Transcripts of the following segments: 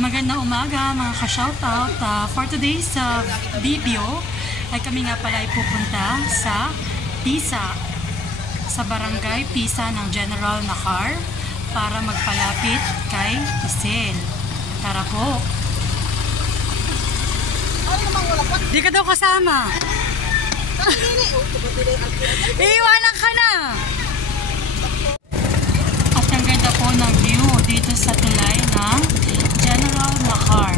Magandang umaga mga ka-shoutout. For today's video ay kami nga pala ay pupunta sa Pisa, sa barangay Pisa ng General Nakar para magpalapit kay Isel. Tara po. Di ka daw kasama. Iiwanan ka na. At ang ganda po ng view dito sa tulay ng General Nakar.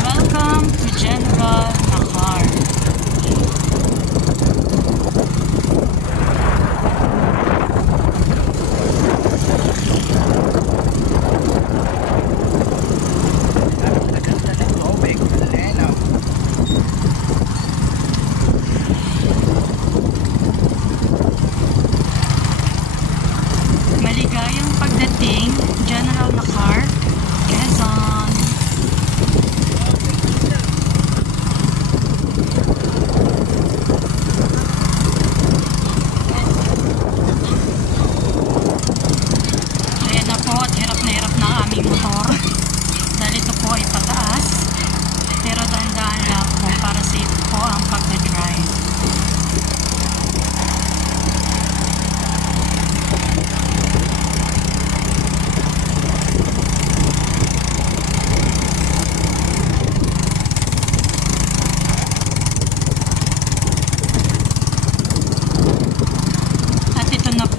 Welcome to General Nakar. Maligayang pagdating, General Nakar, Quezon. Ayan na po at hirap na ang aming motor. Dahil ito po ay pataas, pero dahan-dahan lang po para safe po ang pagdadrive.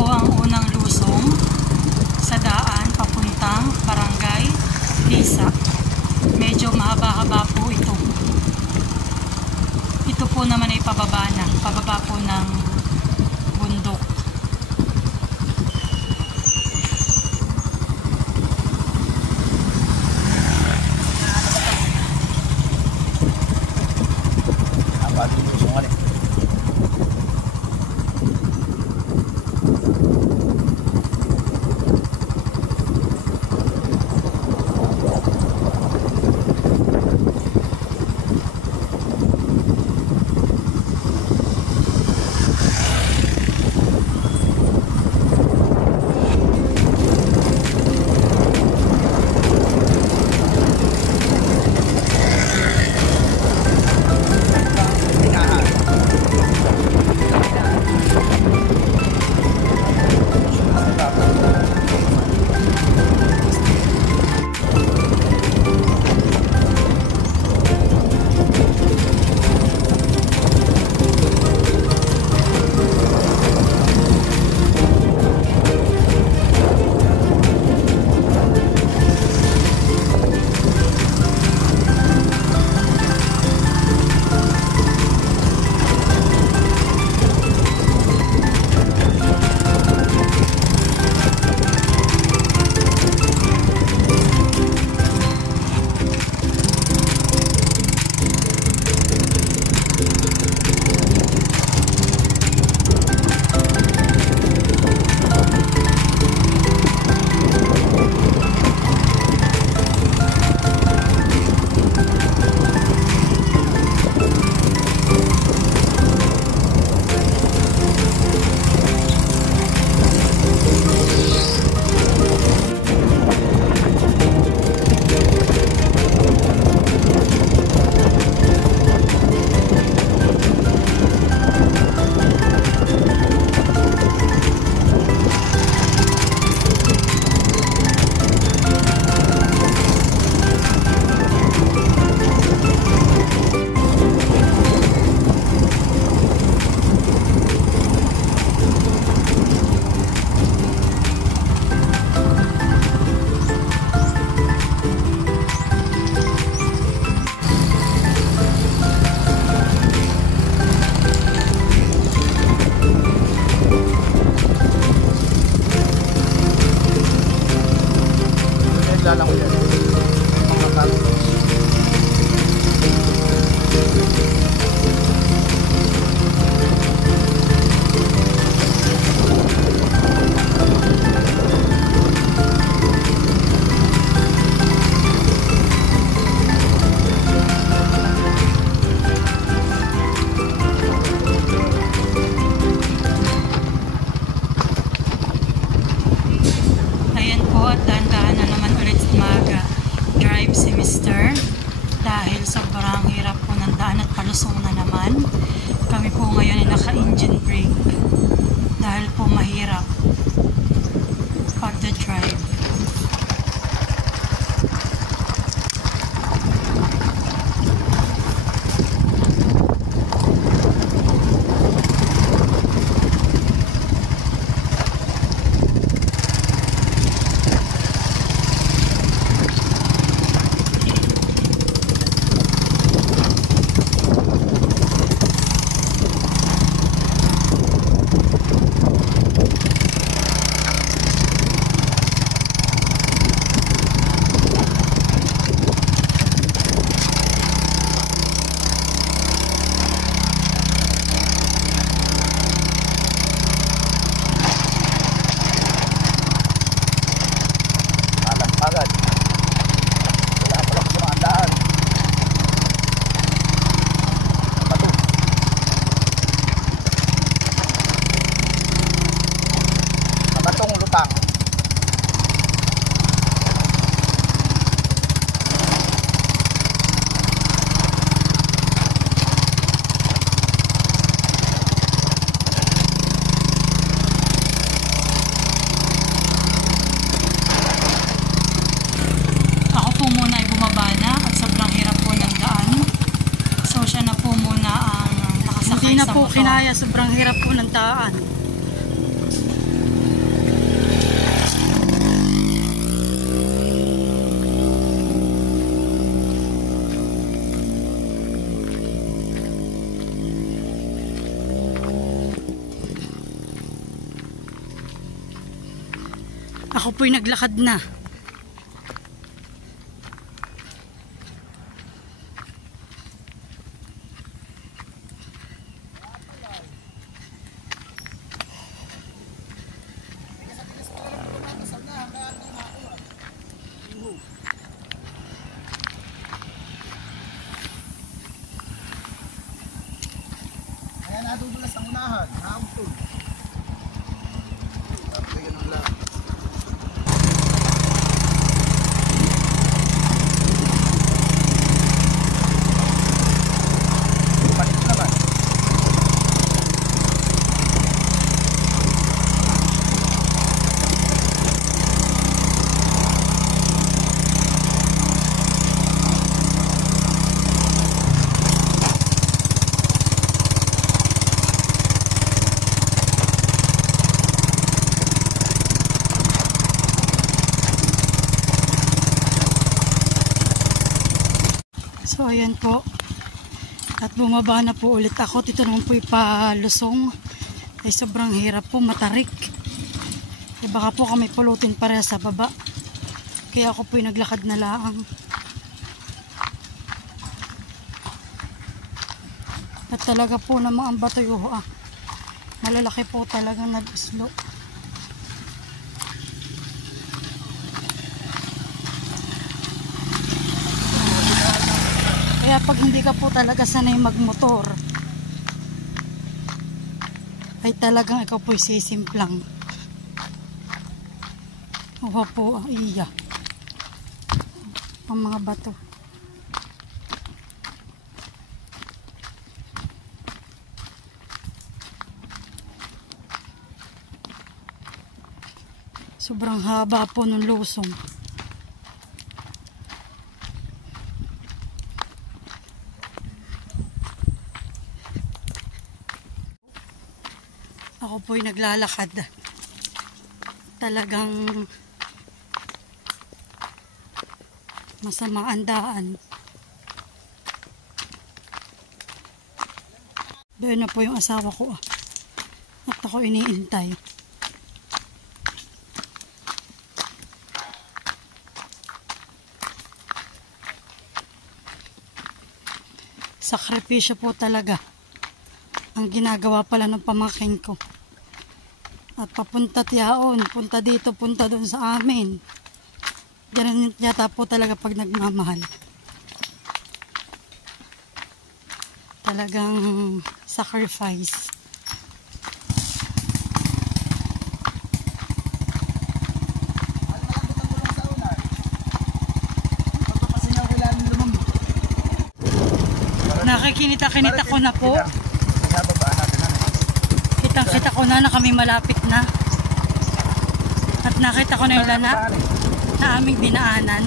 Ang unang lusong sa daan papuntang barangay Pisa. Medyo mahaba-haba po ito. Ito po naman ay pababa po ng bundok. Lalang ko yan. Mga tapos. Ayan po at dahan-dahan na naman ulit mag-drive si Mister dahil sobrang hirap po ng daan at palusong na naman. Kami po ngayon ay naka-engine brake dahil po mahirap pagda-drive. Agad. Wala pa lang sumaandaan. Bato. Kabatong lutang. Hindi na po kinaya, sobrang hirap po ng daan. Ako po'y naglakad na. Kaya nadudulas ang unahan. Nakakutol. Tapos ganun lang. Palit naman. So ayan po, at bumaba na po ulit ako. Dito naman po ipalusong ay sobrang hirap po, matarik. E baka po kami pulutin para sa baba, kaya ako po naglakad na laang. At talaga po namang ang bato yung malalaki po talagang nag-uslo. Kaya pag hindi ka po talaga sanay magmotor, ay talagang ikaw po'y sisimplang. Uha po, iya. Ang mga bato. Sobrang haba po ng lusong. Ako po'y naglalakad. Talagang masama ang daan. Doon na po yung asawa ko. At ako iniintay. Sakripisyo po talaga ang ginagawa pala ng pamangkin ko. At papunta tiyaon, punta dito, punta doon sa amin. Ganun yata po talaga pag nagmamahal. Talagang sacrifice. Nakikinita-kinita ko na po. Nababaan natin na. Kitang-kita ko na kami malapit na. At nakita ko na yung lana na aming dinaanan.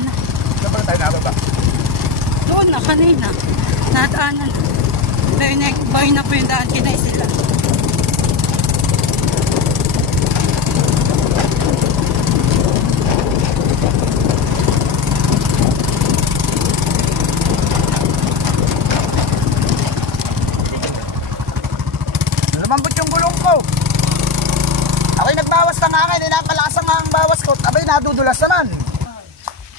Saan ba tayo nababa? Doon na kanina. Nadaanan. Bayo na po yung daan kinay sila. Lumambot yung gulong ko. Ako'y nagbawas ng hangin, napalakas ang bawas ko. Abay, nadudulas naman.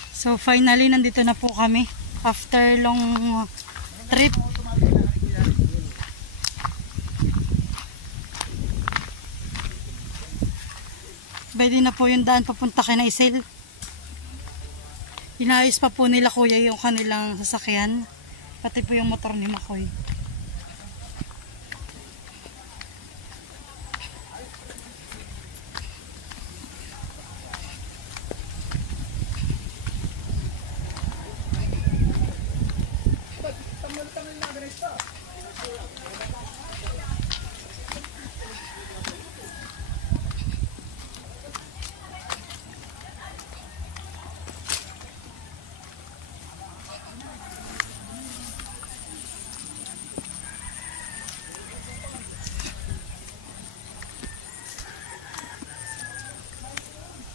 So finally, nandito na po kami. After long trip. Pwede na po yung daan papunta kay Naisel. Inayos pa po nila kuya yung kanilang sasakyan. Pati po yung motor ni Makoy.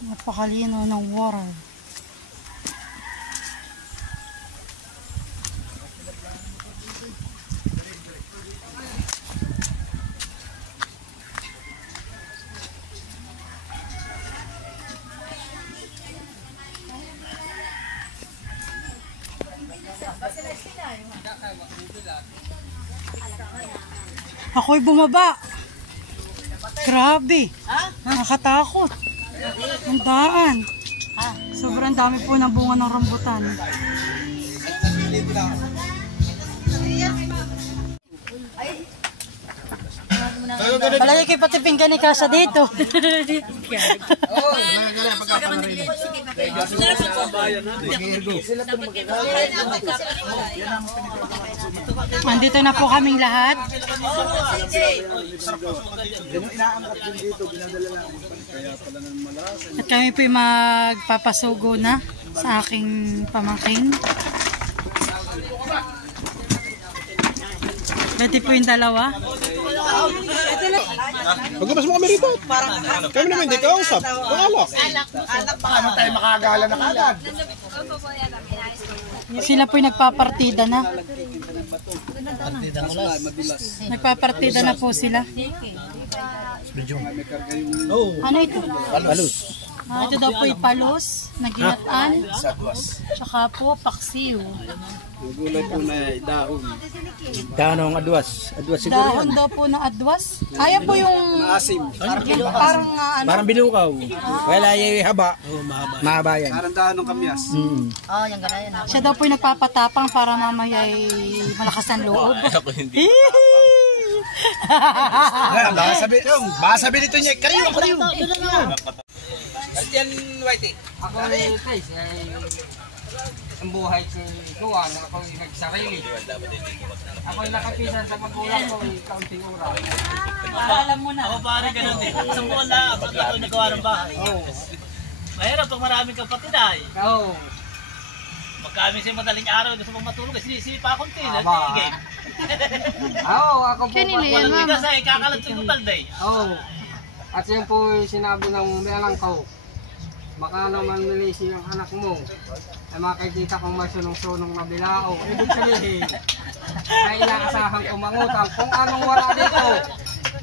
Napakalino ng water. Ako'y bumaba. Grabe. Nakakatakot. Ang daan. Sobrang dami po ng bunga ng rambutan. Palagi kayo pati pinggan ni Kasha dito. Andito na po kaming lahat. At kami po magpapasugo na sa aking pamangkin. Dati po yung dalawa. Pagkabas mo kami rito. Kami naman hindi kausap. Alak. Paano tayo makagala na kagad? Sila po yung nagpapartida na. Nagpapartida na po sila. Ano ito? Palos. Ito daw po yung palos, naginatan, tsaka po paksiw. Gulay po na dahon. Dahon ng adwas. Adwas siguro Dahon yan. daw po ng adwas. Ayaw po yung Asim. parang ano. Parang binukaw. Wala yung haba. Mahaba yan. Parang daan ng kamyas. Siya daw po yung nagpapatapang para mamaya ay malakas ang loob. Baka sabi nito niya, kariyo. Yan, Whitey. Ako rin, guys, ang buhay ko ikuha na ako nagsarili. Ako yung nakapisan sa magulang ko, kaunting oras. Alam mo na. Ako pare ganun din. Sa buwan na, pag ako nagawa ng bahay. Mahirap pag maraming kapatid ay. Oo. Pag kami sa madaling araw, gusto mong matulog, sinisipa akong tila. Aba. Oo, ako po. Walang bigas ay kakalat sa gutalday. Oo. At yun po sinabi ng melang ko, baka naman nilisi ang anak mo, ay makikita kong may sunong-sunong na bilao. Ibig sabihin, ay inaasahan ko mangutang. Kung anong wala dito,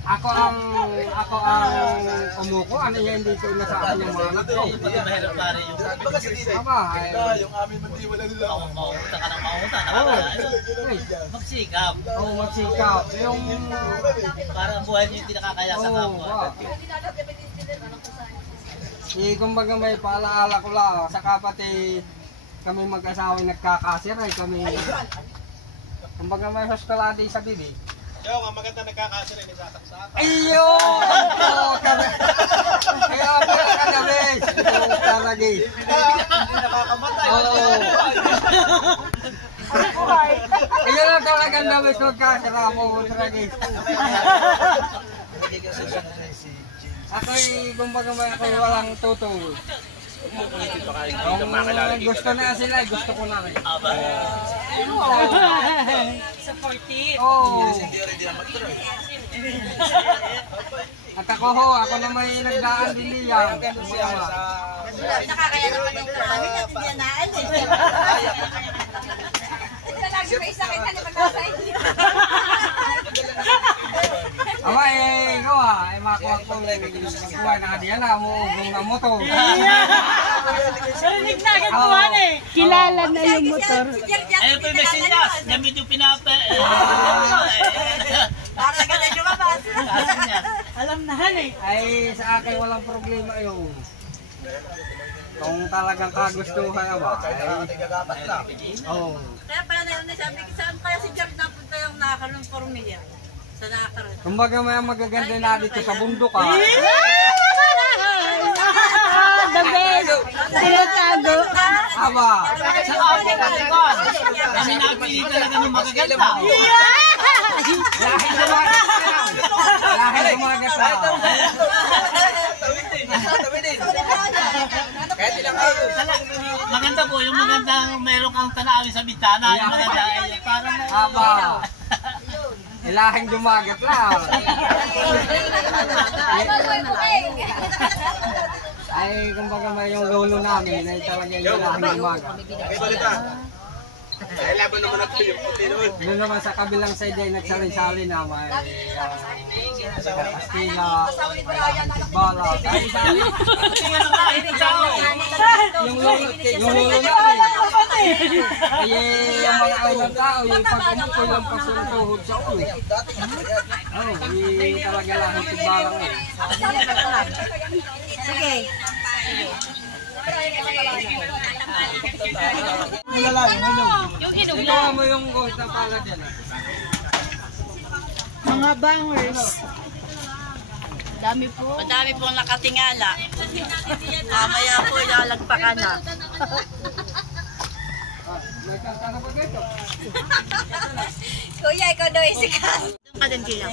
ako ang umuko, ano yan dito inasahan yung mga anak ko. Mahirap pare yung Aba, ay... mauta ka ng mauta. Oo. Magsikap. Oo, magsikap. Yung... Para ang buhay niyo hindi nakakaya sa kapwa. Kumbaga may paalaala ko lang, saka pati kami mag-asawa nagkakasir ay kami, kumbaga may hosteladi sa bibi. Yo, nga maganda nagkakasir ay nisasaksak. Ayun! Kaya pala ka na, Bes! Ito taragi. Hindi nakakamatay. Oo. Ayun lang talaga ang dami sa kasara mo, tragis. Ako'y kumbaga ako'y walang tutol. Kung gusto na sila, gusto ko na rin. Sa 14. Oo. At ako na may nagdaan din niya. Nakakaya naman yung kami at hindi naan eh. Lagi may sakit na naman nasa inyo. Aba eh, ikaw makuha ko magkuha na kadiyan na mo ng motor. Narinig na agad buwan eh. Kilala na yung motor. Ayun po yung mesinas. Gamit yung pinapa. Para ganun yung mabas. Alam na han eh. Ay sa akin walang problema yun. Kung talagang kagustuhan ba, Kaya pala na yun nasabi ko, saan kaya si Jack napunta yung nakaroon Cormilia? Sa nakaroon. kumbaga may magaganda na dito sa bundok The best. Tinatago. Aba, Sa ako kalikon. Kami napili talaga ng magaganda. lahir sumagat na. Maganda po, yung magandang meron kang tanawin sa bitana. Yung maganda ay parang Aba, ilahing dumagat lang. Ay, kumbaga may yung lolo namin ay talaga yung ilahing dumagat. Ay, laban naman ako yung puti noon. Doon naman sa kabilang side ay nagsali-sali na may Kastila, Bala, ay sali. Yung lolo namin. Ay, yung mga unang tao, yung pag-umukoy lang pasuntuhod sa ulo. Oh, talaga lang ang tigbalang eh. Sige. Ikaw mo yung gold na pala dyan. Mga bangers. Madami pong nakatingala. Mamaya po ilalagpakan na. Nagkakana ba dito? Kuya, ikaw daw isikat. Doon ka din kaya.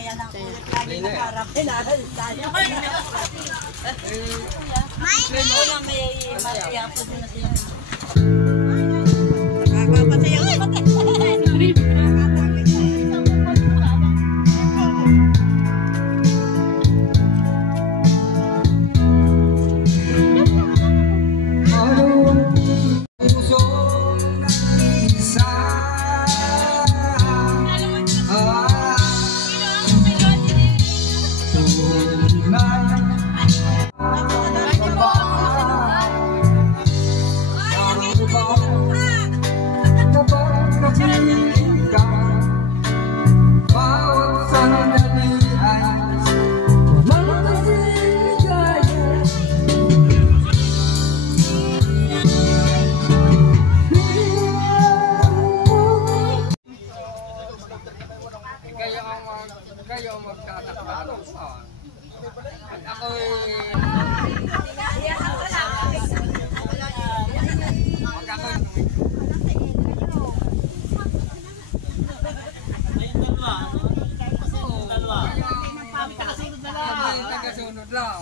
Kayo ang magtatakbo. At ako'y tagasunod lang.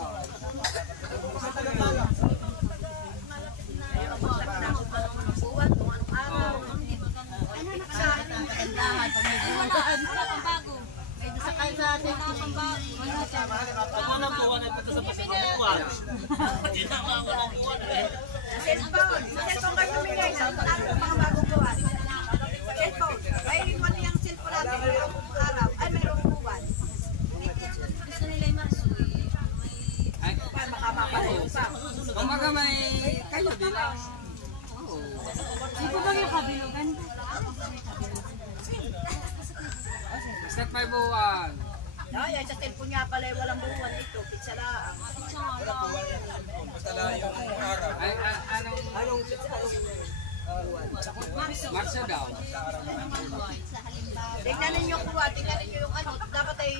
Pag walang buwan ay punta sa pasunod buwan. Hindi na walang buwan eh. Cellphone kayo tumingay. Mga bagong gawa. Cellphone. Ay, mali ang cellphone natin. Mayroong araw. Ay, mayroong buwan. Gusto nila yung masuy. Ay, makamapanood pa. Kumaga may kayo din lang. Di ko ba yung kabilugan? Step by buwan. Ay, sa cellphone nga pala walang buwan ito. Pizza lang. Ay, anong Marso daw. Tingnan ninyo kuha. Tingnan ninyo yung ano. Dapat ay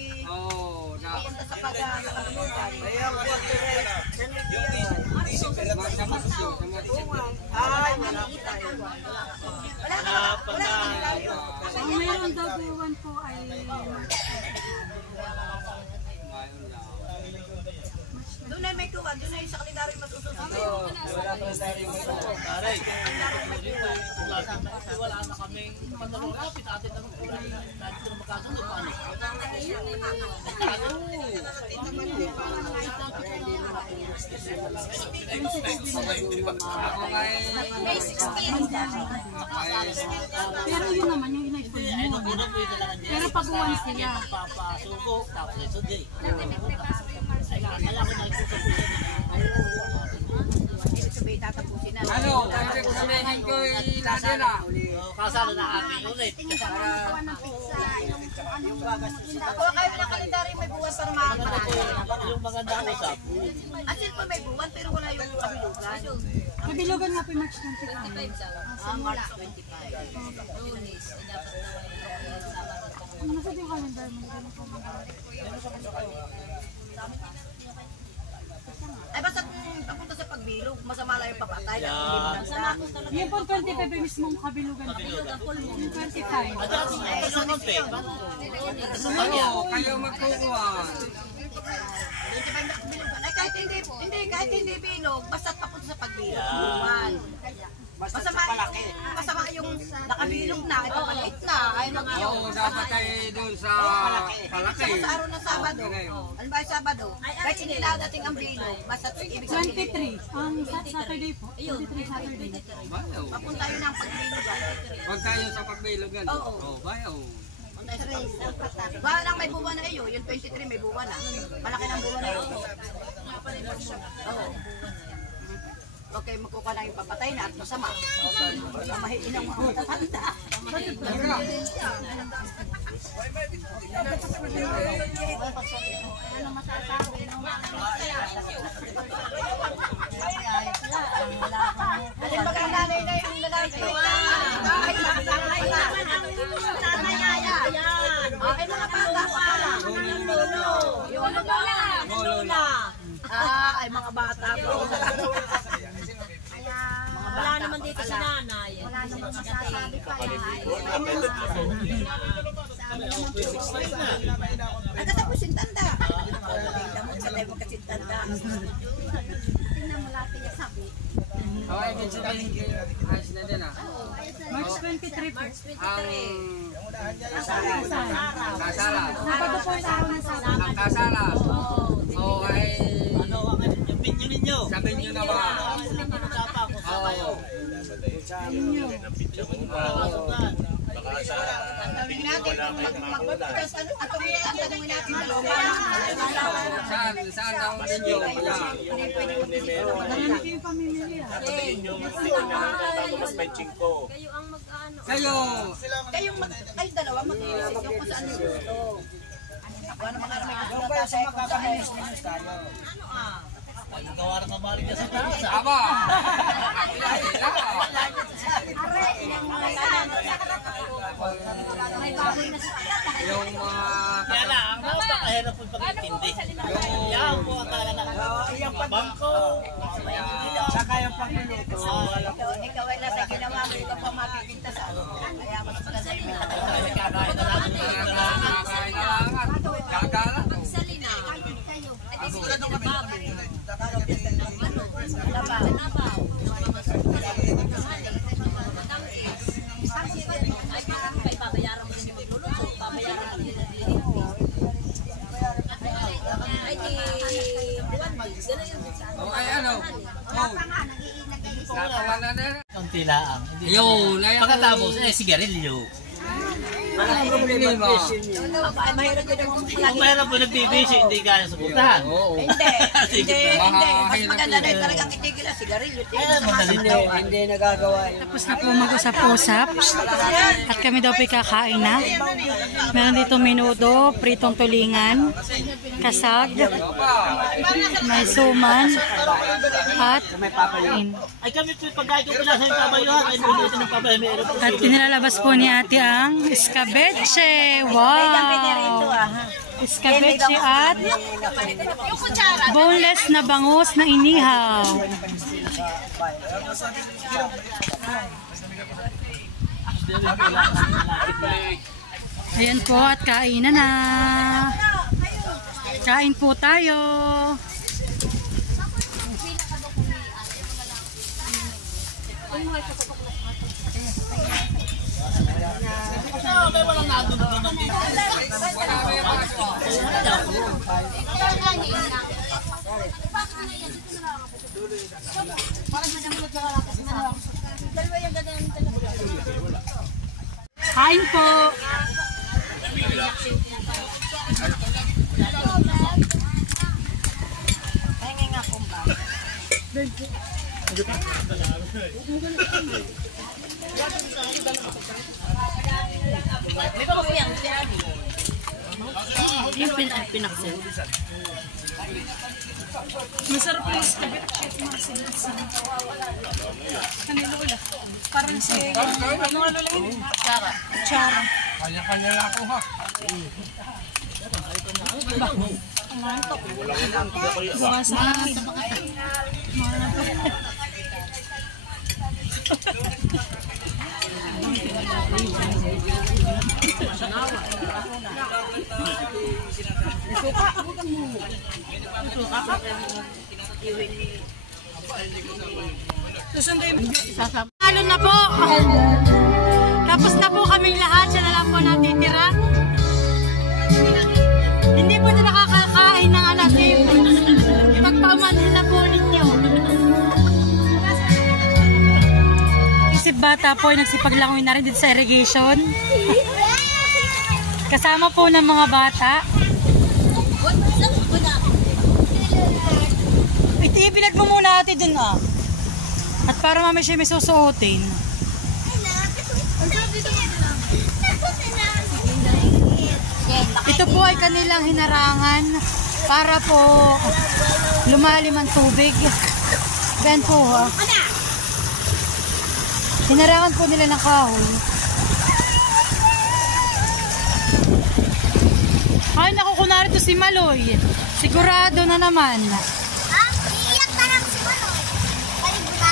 punta sa pag-kalugan. Ay, wala ka. Wala ka. Ang mayroon daw buwan po ay Doon ay may kuwan, doon ay sa kalendaryo mas ususunod. Aray, wala na kaming pantalong kapit. Atin na nung kulay. Dati na magkasunod. Paano? pero yun naman yung ina-full mo. Pero pag buwan sila. Papasuko. Tapos ito day. Ano, kasi kusulihin ko yung natin ah. Kasala na ating ulit. Ako kayo ng kalendaryo may buwan para makakarami. Yung maganda usap. Asin po may buwan pero wala yung kabilugan. Kabilugan nga po yung March 25. March 25. Ano nasa yung calendar mo? Ay basta kung papunta sa pagbilog, masama lang yung papatay. Masama. Yung po 25 mismong kabilugan. Yung 25. At saka sa sunod eh. Ano, kayo magkukuha. Ay kahit hindi bilog, basta papunta sa pagbilog. Buwan. Masama yung nakabilog na, ito maliit na, ay mga yun. Oo, dapat ay doon sa palaki. Sa araw ng Sabado, ano ba yung Sabado? Kahit hindi na dating ang bilog, basta ibig sabihin. 23. Ang Saturday po. 23 Saturday. Bayaw. Papunta yun ang pagbilog. Huwag kayo sa pagbilogan. Oo, bayaw. Wala lang may buwan na iyo, yung 23 may buwan na. Malaki ng buwan na iyo. Oo. Okay, magkukuha lang yung papatay na at masama. Mahiin ang mga matatanda. Ano masasabi ng mga alin ba ang nanay na yung lalaki? Ay, ay, mga bata pa lang. Yung lola. Ay, mga bata pa. Wala naman dito si nanay. Wala naman masasabi pa. Ang katapos yung tanda. Damot sa tayo magkasintanda. Tingnan mo lahat yung sabi. Okay, din sa tingin kayo. Ayos na din ah. March 23 po. Ang kasala. Nabago po yung araw ng Sabado. Ang kasala. Okay. Ano ang yung binyo ninyo? Sabihin nyo na ba? Oo. Tingnan natin kung magbukas ang tanongin natin sa loob. Saan ang ninyo? Yan. Marami kayong pamimili ah. Kayo ang mag-ano. Kayo. Kayo dalawa mag-iisip yung kung saan yung gusto. Ano mga naman Yung ba sa makakaminis-minis tayo? Gawa ng kamarin niya sa pisa. Aba. Yung mga... Kaya lang, napakahirap po pag-intindi. Yan po ang talaga na bangko. Saka yung pagluluto. ikaw ay nasa ginawa mo, ikaw pa mapipintasan. Kaya mas maganda yung Kakain na natin. Kakain na lang. Gagala. Salina. Ay, babayaran mo din yung magluluto. Babayaran mo din yung diri. Ay, di buwan din. Gano'n yun. Okay, ano? Nakawalan na. Kunti lang. Yun. Pagkatapos, sigarilyo. Ang problema. ay mahirap din ang Kung meron po nagbibisi, hindi kaya suportahan. Oo. Hindi. Mas maganda na yung talagang kitigil ang sigarilyo. Hindi nagagawa yun. Tapos na po mag-usap-usap. At kami daw po kakain na. Meron dito menudo, pritong tulingan, kasag, may suman, at in. Ay kami po, pagkain ko pala sa yung pabayuhan, ay nuluto ng pabayuhan, meron po. At pinilalabas po ni ate ang escabeche. Wow! Escabeche at boneless na bangus na inihaw. Ayan po at kainan na. Kain po tayo. Kain po. Yung pinaksil. Masarap yung skabit. Kanilo ulit. Parang si... Ano nga lula yun? Chara. Chara. Kanya-kanya lang ako ha. Bukas na. Halo na po. Tapos na po kaming lahat. Siya na lang po natitira. Hindi po na nakakakain ng alasim. Ipagpaumanhin na po ninyo. Isip bata po ay nagsipaglangoy na rin dito sa irrigation. Kasama po ng mga bata. Itibilad mo muna ate dun ah. At para mami siya may susuotin. Ito po ay kanilang hinarangan para po lumalim ang tubig. Ganyan po ha. Hinarangan po nila ng kahoy. Ay naku, kunwari to si Maloy. Sigurado na naman. Iiyak na lang si Maloy. Palibula.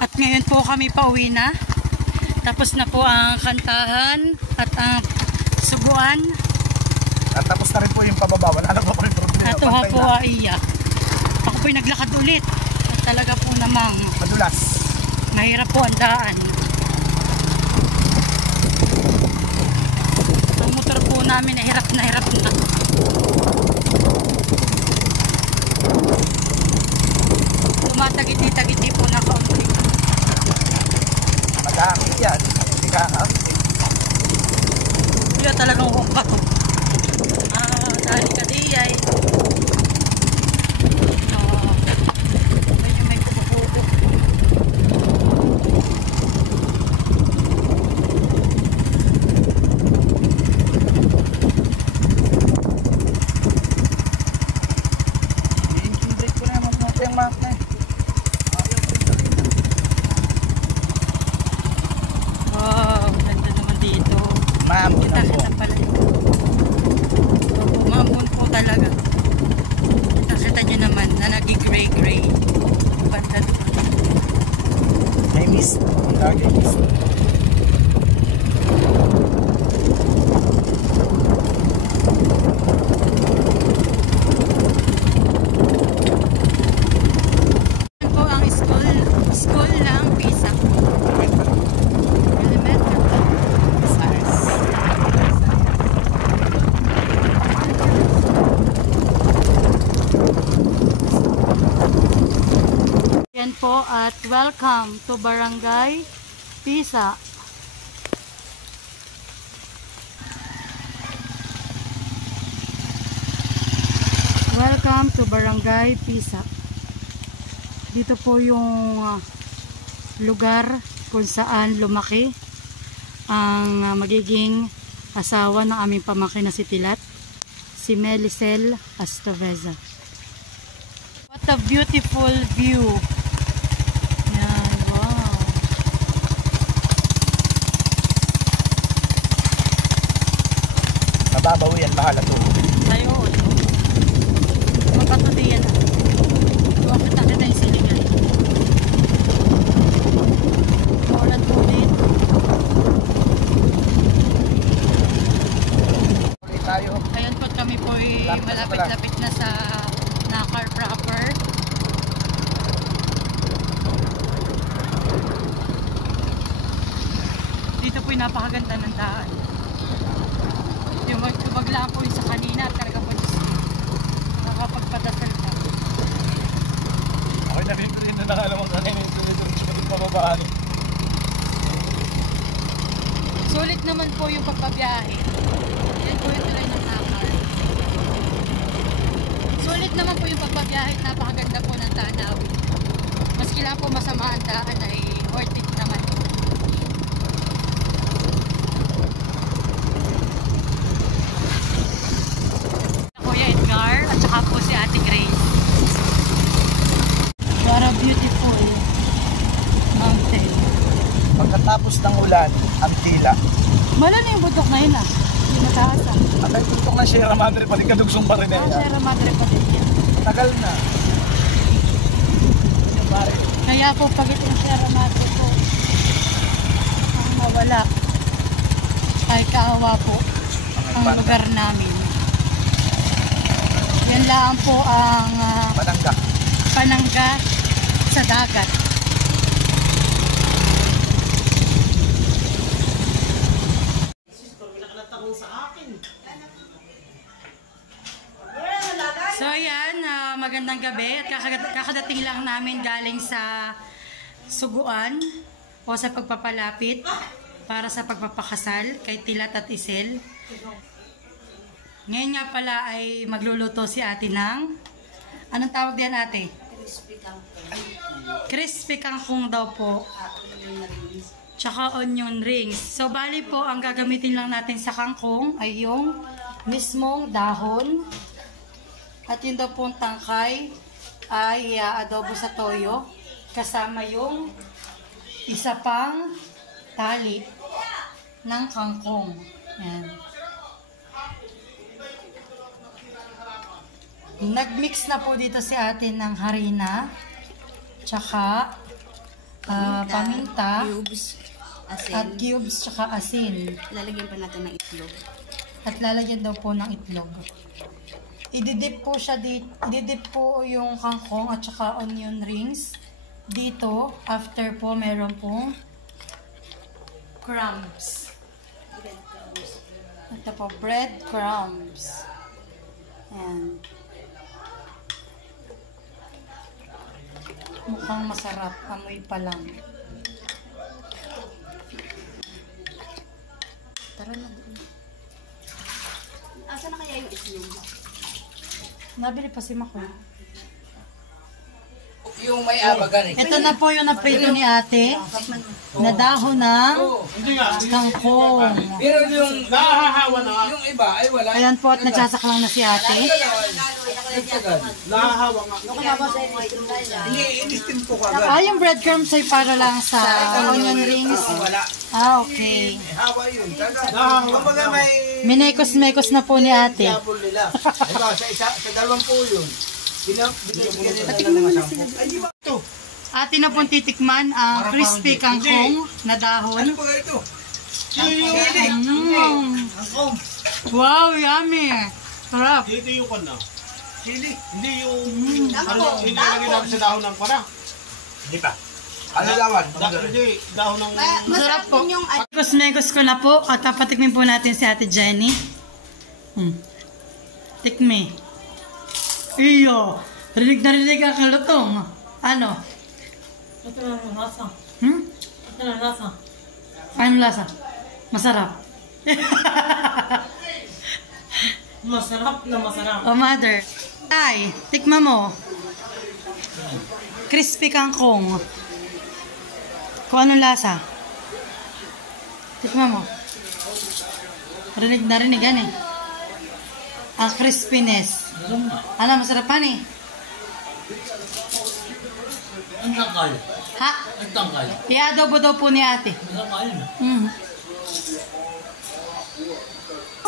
At ngayon po kami pauwi na. Tapos na po ang kantahan at ang subuan. At tapos na rin po yung pababa. Wala na po yung problema. Ito nga po ay ako po'y naglakad ulit. At talaga po namang Madulas. mahirap po ang daan. Ang motor po namin ay hirap na hirap na. Tumatagiti-tagiti po na kaunti. Mag-aakit yan. Hindi ka Wala talagang hukak. Dahil kadiyay. Medyo may kukukuko. yung map na eh. Wow, ganda naman dito. Maambon na po. Kita-kita pala ito. Maambon po talaga. Kita-kita nyo naman na nag-gray-gray. Banda doon. May mist. Ang lagi mist. Yan po ang school ng Pisa. Elementary. Yan po at welcome to Barangay Pisa. Welcome to Barangay Pisa. Dito po yung lugar kung saan lumaki ang magiging asawa ng aming pamangkin na si Tilat, si Melisel Astoveza. What a beautiful view. Yan, wow. Mababaw yan, bahala to. Ay, oo. Magkatuloy yan. Huwag kita yung siligay. Maulan po din. Ulit tayo. Ayan po kami po ay malapit-lapit na sa Nakar proper. Dito po yung napakaganda ng daan. Yung maglaan po yung sa kanina talaga po nakapagpadasal ka. Ako'y nakita rin na nakalamang kanina yung sunod-sunod pababaan. Sulit naman po yung pagbabiyahe. Yan po yung tulay ng Nakar. Sulit naman po yung pagbabiyahe at napakaganda po ng tanawin. Maski lang po masama ang daan ay worth it naman. Kuya Edgar at saka po si Ate Grace. What a beautiful mountain. Pagkatapos ng ulan, ang tila. Mala na yung bundok na yun ah. Yung mataas ah. At ay tutok ng Sierra Madre, pati kadugsong pa rin eh. Sierra Madre pa din yan. Tagal na. Yung pare. Kaya po pag itong Sierra Madre po ang mawala ay kaawa po ang lugar namin. Yan lang po ang Panangga. panangga sa dagat. So ayan, magandang gabi at kakadating lang namin galing sa Suguan o sa pagpapalapit para sa pagpapakasal kay Tilat at Isel. Ngayon nga pala ay magluluto si ate ng, anong tawag diyan ate? Crispy kangkong daw po. Tsaka onion rings. So bali po, ang gagamitin lang natin sa kangkong ay yung mismong dahon. At yun daw pong tangkay ay adobo sa toyo. Kasama yung isa pang tali ng kangkong. Yan. Nagmix na po dito si ate ng harina, tsaka paminta, Cubes, asin. at cubes, tsaka asin. Lalagyan pa natin ng itlog. At lalagyan daw po ng itlog. Ididip po siya dito, ididip po yung kangkong at tsaka onion rings dito. After po, meron pong crumbs. Ito po, bread crumbs. Ayan. Mukhang masarap. Amoy pa lang. Tara na doon. Asa na kaya yung itlog? Nabili pa si Mako. Yung may abagan eh. Ito na po yung naprito ni ate. Na dahon ng kangkong. Pero yung nahahawa na yung iba ay wala. Ayan po at nagsasaklang na si ate. Nahahawa nga. Ini-steam ko kagad. Ah, yung breadcrumbs ay para lang sa onion rings. Wala. Ah, okay. Hawa yun. Kumbaga may Minekos-mekos na po ni ate. double nila. Diba, sa dalawang po yun. Binigyan nila ng mga sampo. Ay, di ba ito? Ate na pong titikman ang crispy kangkong na dahon. Ano ba ito? Chili. Wow, yummy! Sarap. Ito yung kan na. Chili. Hindi yung hindi lagay natin sa dahon ng para. Hindi pa. Ano lawan? Hindi, dahon ng... Masarap po. Mekos ko na po at patikmin po natin si Ate Jenny. Tikmi. Iyo. Rinig na rinig ang kalutong. Ano? Ito na ang lasa. Ito na ang lasa. Anong lasa? Masarap. Masarap na masarap. Oh, mother. Ay, tikma mo. Crispy kangkong. Kung anong lasa. Tikma mo. Rinig na rinig yan eh. Ang crispiness. Ano, masarap pa eh. Ang tangkal. Ha? Ang tangkal. I-adobo daw po ni ate. Ang tangkal.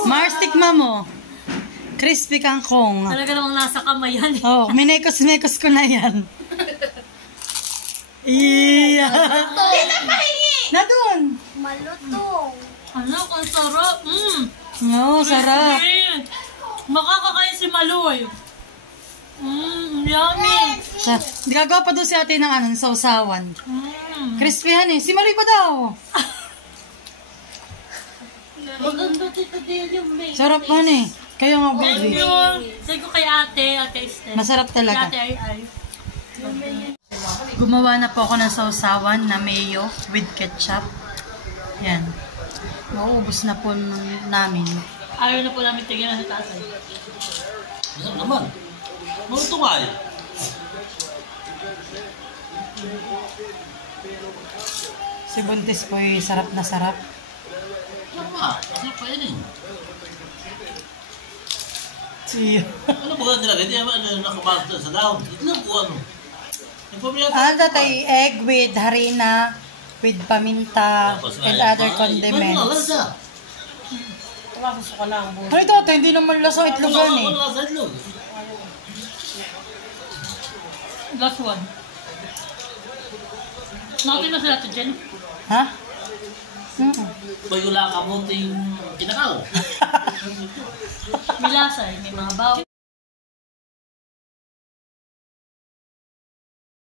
Mars, tikma mo. Crispy kangkong. Talaga namang nasa kamay yan. Oh, minekos-mekos ko na yan. Iya. Na doon. Malutong. Ano, ang sarap. No, sarap. Makakakain si Maloy. Yummy. Di gagawa pa doon si ate ng ano, sausawan. Crispy yan eh. Si Marie pa daw. Maganda tito din yung may. Sarap man eh. Kayo nga Thank baby. you. Thank you kay ate Esther. Masarap talaga. Ate ay. Gumawa na po ako ng sausawan na mayo with ketchup. Yan. Mauubos na po namin. Ayaw na po namin tignan sa taas. Masarap naman. Maluto nga eh. Si Buntis po ay sarap na sarap. Masarap nga. Masarap pa yun eh. Siyo. Ano ba nila? Hindi naman nakabalot sa dahon. Ito lang po ano. Ano tatay? Egg with harina, with paminta, and other condiments. Ay, tatay, hindi naman lasang itlogan eh. Wala sa itlog. Last one. Natin na sila ito dyan. Ha? Pag wala kamuting kinakaw. May lasa eh. May mga baw.